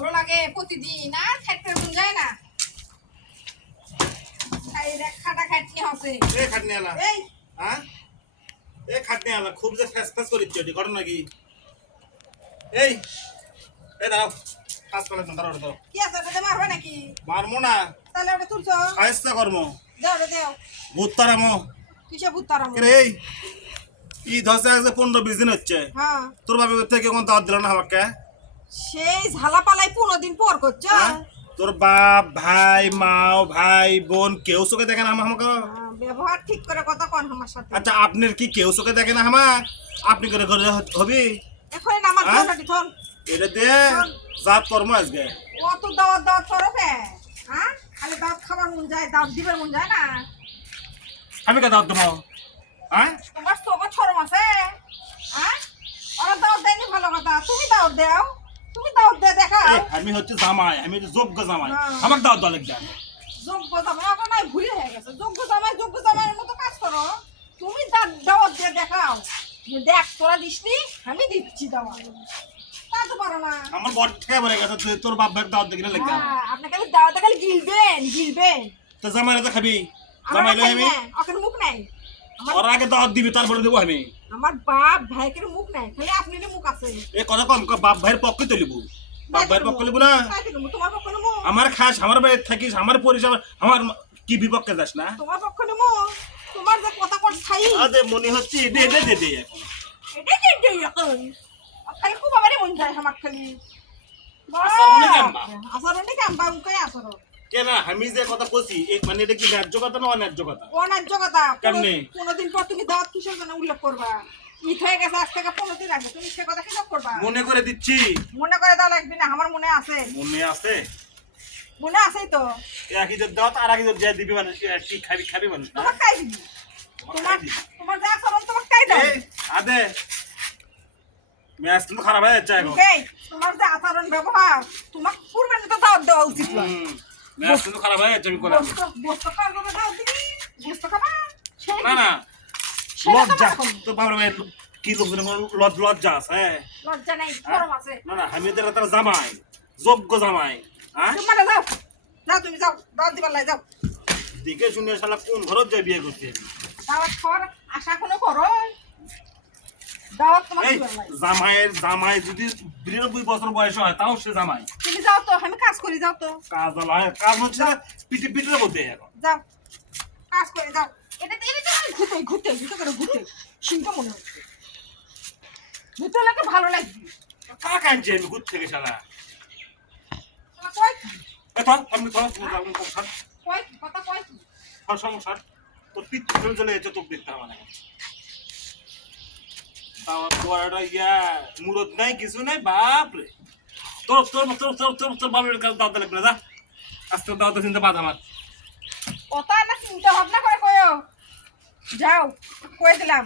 ভালো লাগে প্রতিদিন আর খাইতে মন যায় না। এই দেখ খাটা খাটনি হচ্ছে। এই খাটনি আলা এই হ্যাঁ এই খাটনি আলা খুব যে ফ্যাস ফ্যাস করিচ্ছ এটি করো নাকি? এই এই দাঁড়াও কাজ করে দাঁড়াও দাও। কি আছে ওটা মারবে নাকি? মারমো না, তাহলে ওটা তুলছো সাহায্য কর্ম দাও রে দাও। ভূত তারামো কিসে ভূতারাম? এই ঈদ হচ্ছে আজকে 15-20 দিন হচ্ছে। হ্যাঁ তোর বাবা থেকে কোন দাওয়াত দিল না আমাকে? সেই ঝালা পালাই 15 দিন পর করছো। হ্যাঁ? তোর বাপ ভাই মাও ভাই বোন কেউ চোখে দেখে না আমাকে? ব্যবহার ঠিক করে কথা কোন আমার সাথে। আচ্ছা আপনার কি কেউ চোখে দেখে না আমার? আপনি করে ঘরে হবি এখন আমার হ্যাঁ? জন্যটি থন এটা দিয়ে জাত কর্ম আজকে অত দাওয়াত দাওয়াত করো কে? হ্যাঁ খালি দাওয়াত খাবার মন যায়, দাওয়াত দিবার মন যায় না। আমি কে দাওয়াত দেবো? হ্যাঁ তোমার চোখে ছরম আছে? হ্যাঁ ওরা দাওয়াত দেয়নি ভালো কথা, তুমি দাওয়াত দাও, তুমি দাওয়াত দিয়ে দেখাও। এই, আমি হচ্ছে জামাই, আমি হচ্ছে যোগ্য জামাই, হ্যাঁ। আমাকে দাওয়াত দেওয়া লাগবে। যোগ্য জামাই এখন নাই ভুলে হয়ে গেছে। যোগ্য জামাইয়ের মতো কাজ করো, তুমি দাওয়াত দিয়ে দেখাও যে দেখ তোরা দিসনি আমি দিচ্ছি দাওয়াত। তা তো পারো না। আমার বড় ঠেকা পড়ে গেছে, তোর বাপ ভাইয়ের দাওয়াত দেখে লাগবে। হ্যাঁ আপনাকে খালি দাওয়াতে খালি গিলবেন। তো জামাইরা তো খাবি, আমার জামাই লই খাই আমি না, ওখানে মুখ নাই। ওর আগে দাওয়াত দিবি তারপরে দেবো আমি। আমার বাপ ভাইকের মুখ নাই, খালি আপনারই মুখ আছে। এই কথা কম বাপ ভাইয়ের পক্ষে তো লিবু, বাপ ভাইয়ের পক্ষে লিবু না। তাই তো নেবো, তোমার পক্ষ নেবো। আমার খাস, আমার বাড়িতে থাকিস, আমার পরিষেবা, আমার কি বিপক্ষে যাস না? তোমার পক্ষ নেবো, তোমার যে কথা কর ছাই আরে মনে হচ্ছে দে দে দে দে এখন। এটাই যে এখন খালি খুব আবারই মন যায় আমার খালি আচরণে কাম্বা। আচরণে কাম্বা মুখে আচরণ। কেন আমি যে কথা বলছি মানে এটা কি ন্যায্য কথা না অন্যায্য কথা? অন্যায্য কথা। কেমনে? 15 দিন পর তুমি দাওয়াত কিসের জন্য উল্লেখ করবা? ঈদ হয়ে গেছে আজ থেকে 15 দিন আগে, তুমি সে কথা কিসব করবা? মনে করে দিচ্ছি। মনে করে দেওয়া লাগবে না, আমার মনে আছে। মনে আছে? মনে আছেই তো। একই যে দাওয়াত আর একই যে দিবি মানে কি খাবি খাবি মানুষ না? তোমার কাই দিবি, তোমার যা আচরণ তোমার কাই দাও। এই আদে ম্যাচ তো খারাপ হয়ে যাচ্ছে এখন। এই, তোমার যে আচরণ ব্যবহার তোমার পূর্বে তো দাওয়াত দেওয়া উচিত নয়। ম্যাচ তো খারাপ হয়ে যাচ্ছে আমি কোলা। বস্তু খাওয়ার জন্য দাওয়াত দিবি, বস্তু খাবা সেই না না সেটা তো লজ্জা এখন। তো বাবা কি লোকজন লজ্জা আছে? লজ্জা নাই, শরম আছে। না না আমি তো তার জামাই, যোগ্য জামাই। হ্যাঁ তুমি মানে যাও, যাও তুমি যাও, দাওয়াত দিবার লাই যাও। দেখে শুনে শালা কোন ঘরত যাই বিয়ে করতে? দাওয়াত খাওয়ার আশা কোনো করো? দাওয়াত তোমার এই দিবার লাই। জামাই যদি 92 বছর বয়স হয় তাও সে জামাই। তুমি যাও তো, আমি কাজ করি, যাও তো, কাজ হচ্ছে পিঠে পিঠে বলতে এখন। যাও কাজ করে যাও। এটা তো আমি ঘুরতে করে ঘুরতে সিংহ মনে হচ্ছে। ঘুরতে লাগে ভালো লাগবে। কাকা আনছি আমি ঘুর থেকে শালা। তোমার কয় কি? আমি কয় কি? কথা কয় কি? সংসার তোর পিছনে চলে যেত তোকে দেখতে হবে না। আমার বড়টা ইয়া মুরত নাই কিছু নাই বাপরে। তোর তোর তোর তোর তোর তোর বাবার কাছে দাওয়াত লাগবে না, যা আজকে দাওয়াত চিন্তা বাদ আমার। কথা না চিন্তা ভাবনা করে কয়ো, যাও কয়ে দিলাম।